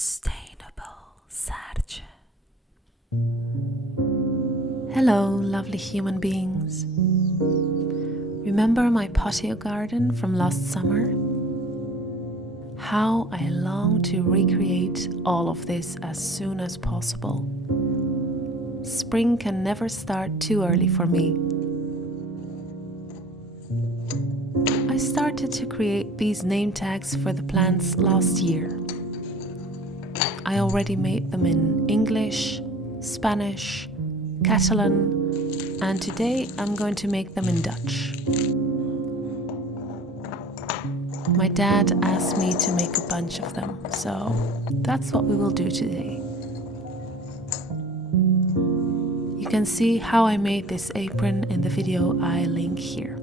Sustainable Saartje. Hello, lovely human beings. Remember my patio garden from last summer? How I long to recreate all of this as soon as possible. Spring can never start too early for me. I started to create these name tags for the plants last year. I already made them in English, Spanish, Catalan, and today I'm going to make them in Dutch. My dad asked me to make a bunch of them, so that's what we will do today. You can see how I made this apron in the video I link here.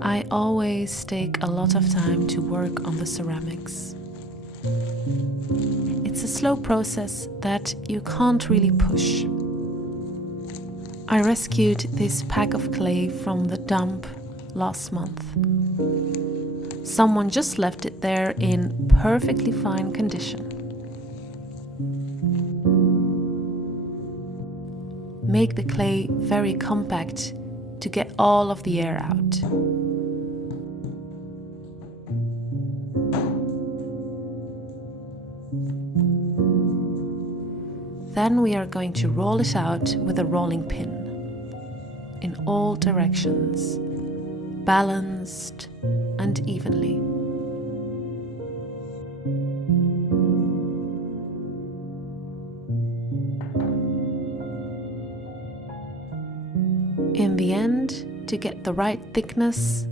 I always take a lot of time to work on the ceramics. It's a slow process that you can't really push. I rescued this pack of clay from the dump last month. Someone just left it there in perfectly fine condition. Make the clay very compact to get all of the air out. Then we are going to roll it out with a rolling pin in all directions, balanced and evenly. In the end, to get the right thickness,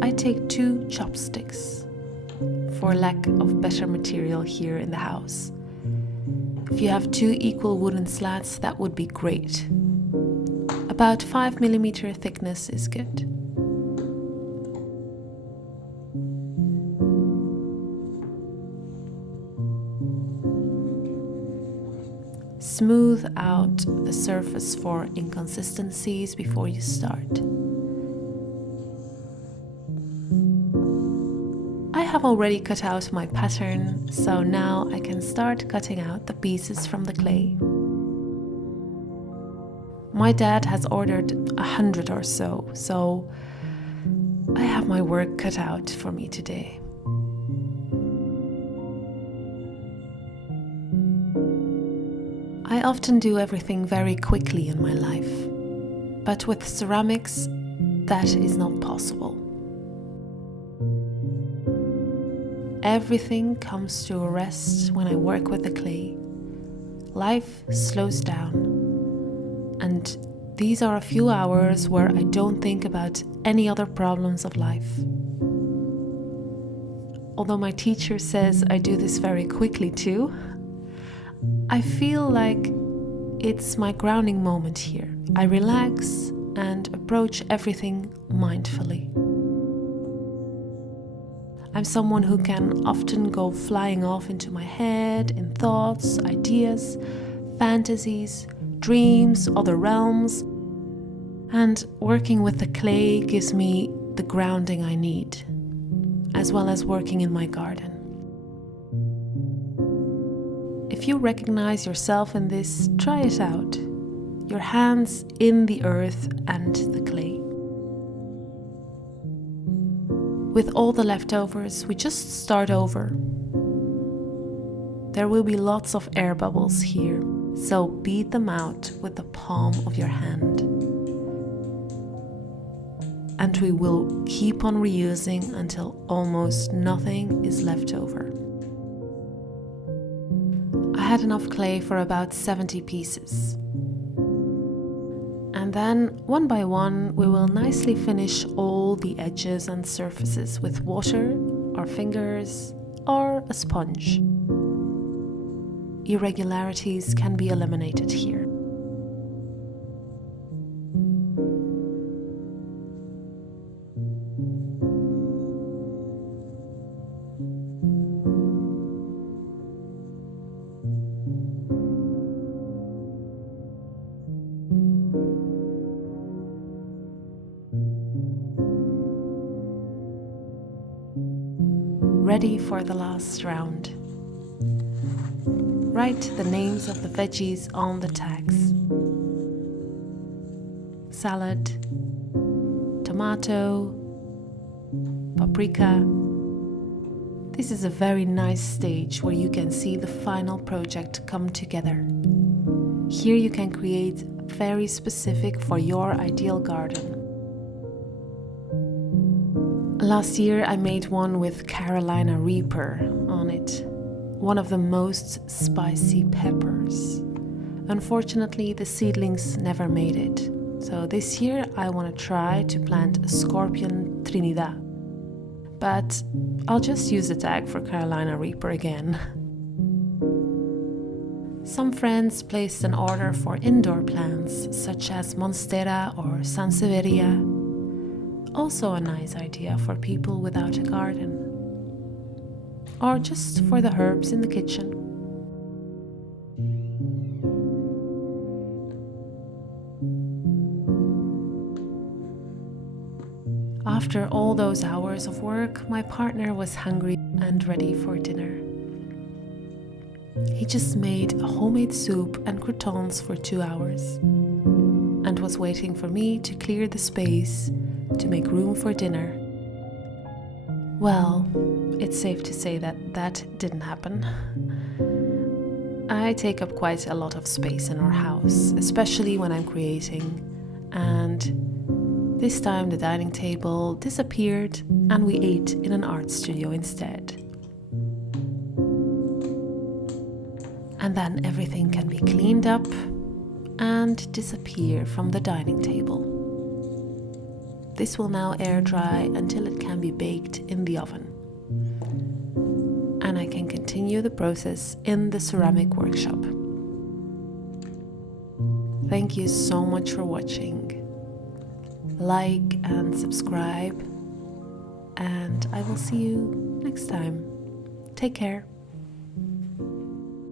I take 2 chopsticks, for lack of better material here in the house. If you have 2 equal wooden slats, that would be great. About 5mm thickness is good. Smooth out the surface for inconsistencies before you start. I have already cut out my pattern, so now I can start cutting out the pieces from the clay. My dad has ordered 100 or so I have my work cut out for me today. I often do everything very quickly in my life, but with ceramics, that is not possible. Everything comes to a rest when I work with the clay. Life slows down, and these are a few hours where I don't think about any other problems of life. Although my teacher says I do this very quickly too, I feel like it's my grounding moment here. I relax and approach everything mindfully. I'm someone who can often go flying off into my head in thoughts, ideas, fantasies, dreams, other realms. And working with the clay gives me the grounding I need, as well as working in my garden. If you recognize yourself in this, try it out. Your hands in the earth and the clay. With all the leftovers, we just start over. There will be lots of air bubbles here, so beat them out with the palm of your hand. And we will keep on reusing until almost nothing is left over. I had enough clay for about 70 pieces. And then, one by one, we will nicely finish all the edges and surfaces with water, our fingers, or a sponge. Irregularities can be eliminated here. ready for the last round. Write the names of the veggies on the tags. Salad, tomato, paprika. This is a very nice stage where you can see the final project come together. Here you can create very specific for your ideal garden. Last year I made one with Carolina Reaper on it, one of the most spicy peppers. Unfortunately, the seedlings never made it. So this year I want to try to plant a Scorpion Trinidad. But I'll just use the tag for Carolina Reaper again. Some friends placed an order for indoor plants such as Monstera or Sansevieria. Also a nice idea for people without a garden. Or just for the herbs in the kitchen. After all those hours of work, my partner was hungry and ready for dinner. He just made a homemade soup and croutons for 2 hours and was waiting for me to clear the space to make room for dinner. Well, it's safe to say that that didn't happen. I take up quite a lot of space in our house, especially when I'm creating, and this time the dining table disappeared and we ate in an art studio instead. And then everything can be cleaned up and disappear from the dining table. This will now air dry until it can be baked in the oven. And I can continue the process in the ceramic workshop. Thank you so much for watching. Like and subscribe, and I will see you next time. Take care.